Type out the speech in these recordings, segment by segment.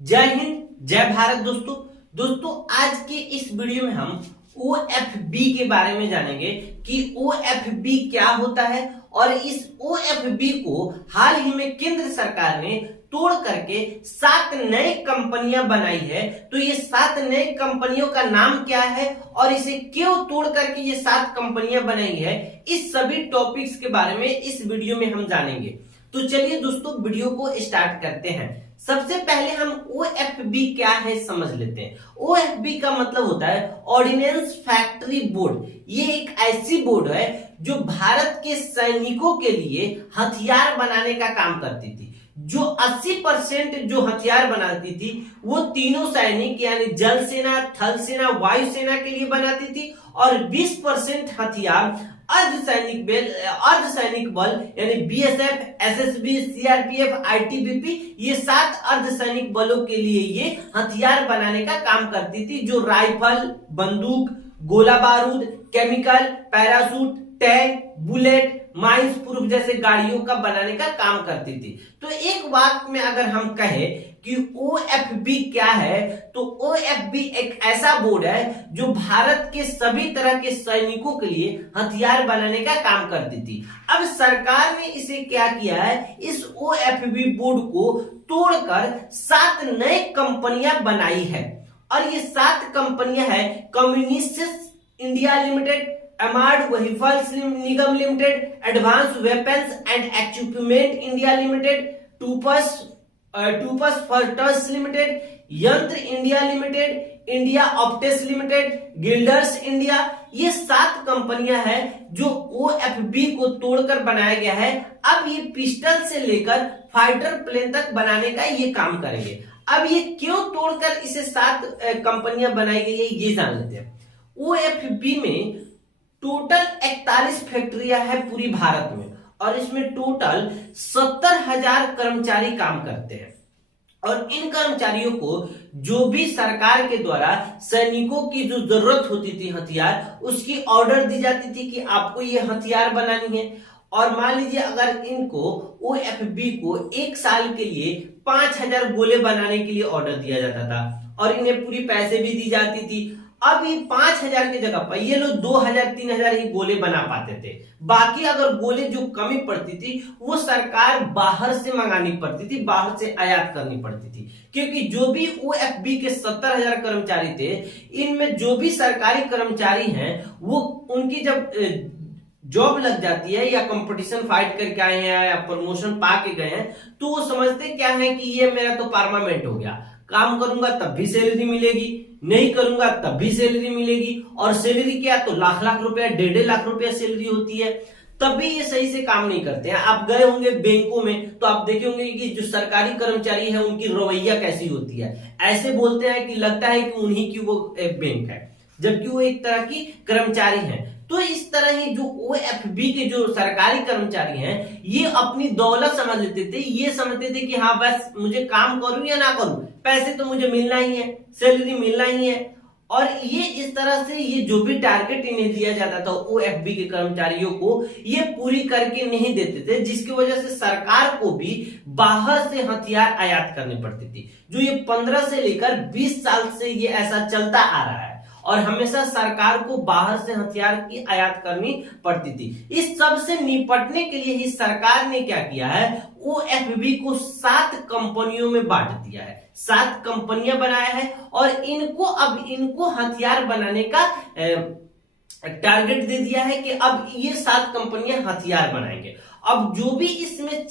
जय हिंद, जय भारत। दोस्तों आज के इस वीडियो में हम OFB के बारे में जानेंगे कि OFB क्या होता है और इस OFB को हाल ही में केंद्र सरकार ने तोड़ करके 7 नई कंपनियां बनाई है। तो ये 7 नई कंपनियों का नाम क्या है और इसे क्यों तोड़ करके ये 7 कंपनियां बनाई है, इस सभी टॉपिक्स के बारे में इस वीडियो में हम जानेंगे। तो चलिए दोस्तों वीडियो को स्टार्ट करते हैं। सबसे पहले हम OFB क्या है समझ लेते हैं। OFB का मतलब होता है ऑर्डिनेंस फैक्ट्री बोर्ड। ये एक ऐसी बोर्ड है जो भारत के सैनिकों के लिए हथियार बनाने का काम करती थी। जो 80% जो हथियार बनाती थी वो तीनों सैनिक यानी जल सेना, थल सेना, वायु सेना के लिए बनाती थी और 20% हथियार अर्धसैनिक बल यानी BSF, SSB, CRPF, ITBP ये 7 अर्धसैनिक बलों के लिए ये हथियार बनाने का काम करती थी। जो राइफल, बंदूक, गोला बारूद, chemical, parachute, tank, bullet, mines proof जैसे गाड़ियों का बनाने का काम करती थी। तो एक बात में अगर हम कहें कि OFB क्या है, तो OFB एक ऐसा बोर्ड है जो भारत के सभी तरह के सैनिकों के लिए हथियार बनाने का काम करती थी। अब सरकार ने इसे क्या किया है, इस OFB बोर्ड को तोड़कर 7 नए कंपनियां बनाई है और ये 7 कंपनियां है कम्युनिस्ट India limited, armoured vehicles Nigam limited, advanced weapons and equipment India limited, टूपस फर्टस limited, Yantra India limited, India Optel limited, gliders India. ये 7 कंपनियां हैं जो OFB को तोड़कर बनाया गया है। अब ये पिस्टल से लेकर फाइटर प्लेन तक बनाने का ये काम करेंगे। अब ये क्यों तोड़कर इसे 7 कंपनियां बनाई गई है ये जान लेते हैं। OFB में टोटल 41 फैक्ट्रियां है पूरी भारत में और इसमें टोटल 70,000 कर्मचारी काम करते हैं और इन कर्मचारियों को जो भी सरकार के द्वारा सैनिकों की जो जरूरत होती थी हथियार, उसकी ऑर्डर दी जाती थी कि आपको ये हथियार बनानी है। और मान लीजिए अगर इनको OFB को 1 साल के लिए 5,000 गोले बनाने के लिए ऑर्डर दिया जाता था और इन्हें पूरी पैसे भी दी जाती थी। अब ये 5,000 की जगह पर ये लोग 2,000-3,000 ही गोले बना पाते थे। बाकी अगर गोले जो कमी पड़ती थी वो सरकार बाहर से मंगानी पड़ती थी, बाहर से आयात करनी पड़ती थी। क्योंकि जो भी OFB के 70,000 कर्मचारी थे, इनमें जो भी सरकारी कर्मचारी हैं वो उनकी जब जॉब लग जाती है या कंपटीशन फाइट करके आए हैं या प्रमोशन पा के गए हैं, तो वो समझते क्या है कि ये मेरा तो परमानेंट हो गया, काम करूंगा तब भी सैलरी मिलेगी, नहीं करूंगा तब भी सैलरी मिलेगी। और सैलरी क्या तो लाख लाख रुपया, 1.5 लाख रुपया सैलरी होती है, तब भी ये सही से काम नहीं करते हैं। आप गए होंगे बैंकों में तो आप देखे होंगे कि जो सरकारी कर्मचारी है उनकी रवैया कैसी होती है। ऐसे बोलते हैं कि लगता है कि उन्हीं की वो एक बैंक है, जबकि वो एक तरह की कर्मचारी है। तो इस तरह ही जो OFB के जो सरकारी कर्मचारी हैं ये अपनी दौलत समझ लेते थे। ये समझते थे कि हाँ बस मुझे काम करूं या ना करूं, पैसे तो मुझे मिलना ही है, सैलरी मिलना ही है। और ये इस तरह से ये जो भी टारगेट इन्हें दिया जाता था OFB के कर्मचारियों को, ये पूरी करके नहीं देते थे, जिसकी वजह से सरकार को भी बाहर से हथियार आयात करनी पड़ती थी। जो ये 15 से लेकर 20 साल से ये ऐसा चलता आ रहा है और हमेशा सरकार को बाहर से हथियार की आयात करनी पड़ती थी। इस सब से निपटने के लिए ही सरकार ने क्या किया है, OFB को 7 कंपनियों में बांट दिया है। 7 कंपनियां बनाया है और इनको हथियार बनाने का टारगेट दे दिया है कि अब ये 7 कंपनियां हथियार बनाएंगे। अब जो भी इसमें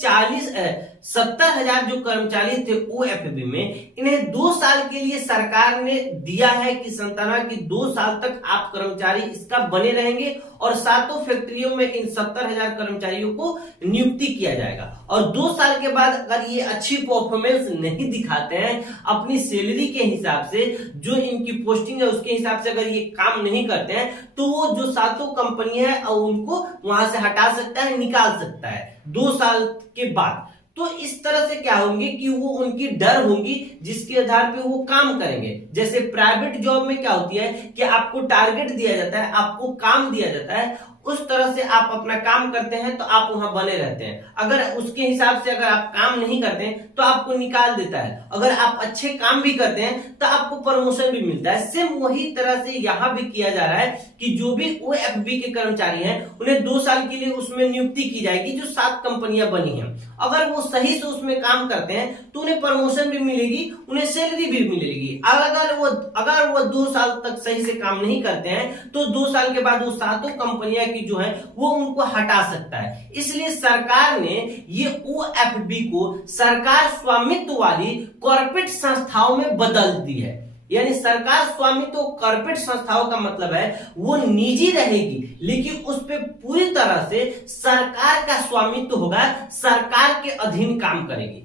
70,000 जो कर्मचारी थे OFB में, इन्हें 2 साल के लिए सरकार ने दिया है कि संताना की 2 साल तक आप कर्मचारी इसका बने रहेंगे और 7 फैक्ट्रियों में इन 70,000 कर्मचारियों को नियुक्ति किया जाएगा। और 2 साल के बाद अगर ये अच्छी परफॉर्मेंस नहीं दिखाते हैं अपनी सैलरी के हिसाब से, जो इनकी पोस्टिंग है उसके हिसाब से अगर ये काम नहीं करते हैं, तो वो जो 7 कंपनियां हैं उनको वहां से हटा सकता है, निकाल सकता है 2 साल के बाद। तो इस तरह से क्या होंगे कि वो उनकी डर होंगी जिसके आधार पे वो काम करेंगे। जैसे प्राइवेट जॉब में क्या होती है कि आपको टारगेट दिया जाता है, आपको काम दिया जाता है, उस तरह से आप अपना काम करते हैं तो आप वहां बने रहते हैं। अगर उसके हिसाब से अगर आप काम नहीं करते हैं तो आपको निकाल देता है। अगर आप अच्छे काम भी करते हैं तो आपको प्रमोशन भी मिलता है। सेम वही तरह से यहां भी किया जा रहा है कि जो भी OFB के कर्मचारी हैं उन्हें 2 साल के लिए उसमें नियुक्ति की जाएगी जो 7 कंपनियां बनी हैं। अगर वो सही से उसमें काम करते हैं तो उन्हें प्रमोशन भी मिलेगी, उन्हें सैलरी भी मिलेगी। अगर वो 2 साल तक सही से काम नहीं करते हैं तो 2 साल के बाद वो 7 कंपनियां की जो है वो उनको हटा सकता है। इसलिए सरकार ने ये OFB को सरकार स्वामित्व वाली कॉर्पोरेट संस्थाओं में बदल दी है। यानी सरकार स्वामित्व कॉर्पोरेट संस्थाओं का मतलब है वो निजी रहेगी लेकिन उस पे पूरी तरह से सरकार का स्वामित्व होगा, सरकार के अधीन काम करेगी।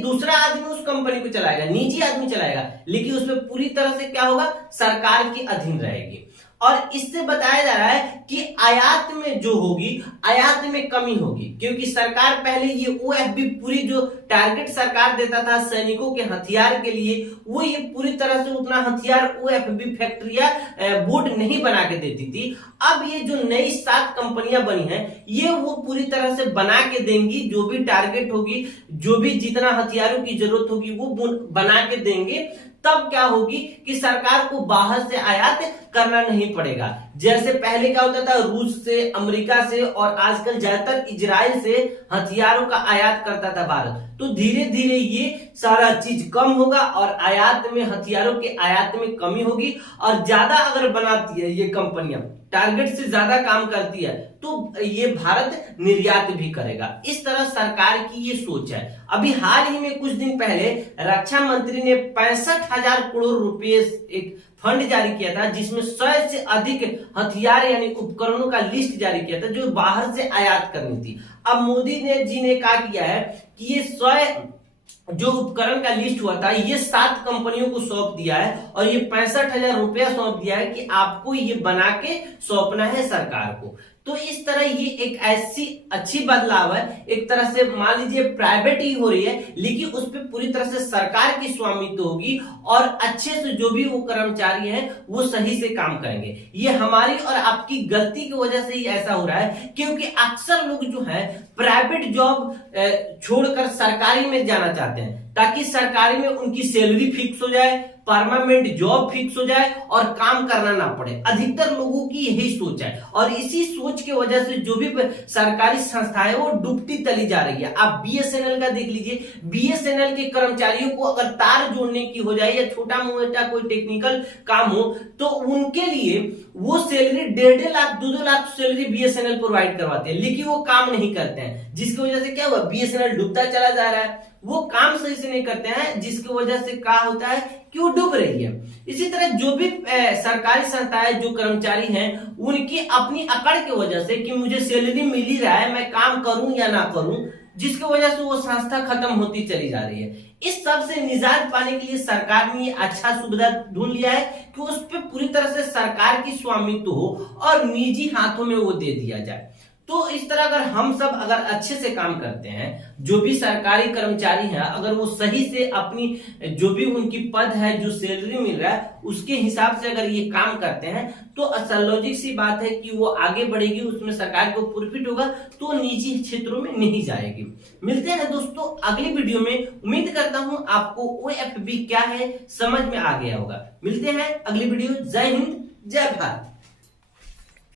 दूसरा आदमी उस कंपनी को चलाएगा, निजी आदमी चलाएगा, लेकिन उसमें पूरी तरह से क्या होगा, सरकार के अधीन रहेगी। और इससे बताया जा रहा है कि आयात में जो होगी, आयात में कमी होगी, क्योंकि सरकार पहले ये OFB पूरी जो टारगेट सरकार देता था सैनिकों के हथियार के लिए, वो ये पूरी तरह से उतना हथियार OFB फैक्ट्रिया बोर्ड नहीं बना के देती थी। अब ये जो नई 7 कंपनियां बनी हैं ये वो पूरी तरह से बना के देंगी। जो भी टारगेट होगी, जो भी जितना हथियारों की जरूरत होगी वो बना के देंगे। तब क्या होगी कि सरकार को बाहर से आयात करना नहीं पड़ेगा। जैसे पहले क्या होता था, रूस से, अमेरिका से और आजकल ज्यादातर इजराइल से हथियारों का आयात करता था भारत। तो धीरे धीरे ये सारा चीज कम होगा और आयात में, हथियारों के आयात में कमी होगी। और ज्यादा अगर बनाती है ये कंपनियां, टारगेट से ज्यादा काम करती है, तो ये भारत निर्यात भी करेगा। इस तरह सरकार की ये सोच है। अभी हाल ही में कुछ दिन पहले रक्षा मंत्री ने 65,000 करोड़ रुपए एक फंड जारी किया था जिसमें 100 से अधिक हथियार यानी उपकरणों का लिस्ट जारी किया था जो बाहर से आयात करनी थी। अब मोदी जी ने क्या किया है कि ये 100 जो उपकरण का लिस्ट हुआ था ये 7 कंपनियों को सौंप दिया है और ये 65,000 रुपया सौंप दिया है कि आपको ये बना के सौंपना है सरकार को। तो इस तरह ये एक ऐसी अच्छी बदलाव है। एक तरह से मान लीजिए प्राइवेट ही हो रही है लेकिन उस पर पूरी तरह से सरकार की स्वामित्व होगी और अच्छे से जो भी वो कर्मचारी हैं वो सही से काम करेंगे। ये हमारी और आपकी गलती की वजह से ही ऐसा हो रहा है, क्योंकि अक्सर लोग जो है प्राइवेट जॉब छोड़कर सरकारी में जाना चाहते हैं ताकि सरकारी में उनकी सैलरी फिक्स हो जाए, परमानेंट जॉब फिक्स हो जाए और काम करना ना पड़े। अधिकतर लोगों की यही सोच है और इसी सोच की वजह से जो भी सरकारी संस्थाएं वो डूबती चली जा रही है। आप BSNL का देख लीजिए, BSNL के कर्मचारियों को अगर तार जोड़ने की हो जाए या छोटा मोटा कोई टेक्निकल काम हो तो उनके लिए वो salary 1.5 lakh 2 lakh salary BSNL provide करवाते हैं, लेकिन वो काम नहीं करते हैं। जिसकी वजह से क्या हुआ, BSNL डूबता चला जा रहा है। वो काम सही से नहीं करते हैं जिसकी वजह से क्या होता है कि वो डूब रही है। इसी तरह जो भी सरकारी संस्थाएं जो कर्मचारी हैं उनकी अपनी अकड़ की वजह से कि मुझे सैलरी मिल ही रहा है, मैं काम करूं या ना करूं, जिसकी वजह से वो संस्था खत्म होती चली जा रही है। इस सब से निजात पाने के लिए सरकार ने ये अच्छा सुविधा ढूंढ लिया है कि उस पर पूरी तरह से सरकार की स्वामित्व हो और निजी हाथों में वो दे दिया जाए। तो इस तरह अगर हम सब अगर अच्छे से काम करते हैं, जो भी सरकारी कर्मचारी हैं अगर वो सही से अपनी जो भी उनकी पद है, जो सैलरी मिल रहा है उसके हिसाब से अगर ये काम करते हैं तो लॉजिक सी बात है कि वो आगे बढ़ेगी, उसमें सरकार को प्रॉफिट होगा तो निजी क्षेत्रों में नहीं जाएगी। मिलते हैं दोस्तों अगली वीडियो में। उम्मीद करता हूं आपको OFB क्या है समझ में आ गया होगा। मिलते हैं अगली वीडियो। जय हिंद, जय भारत।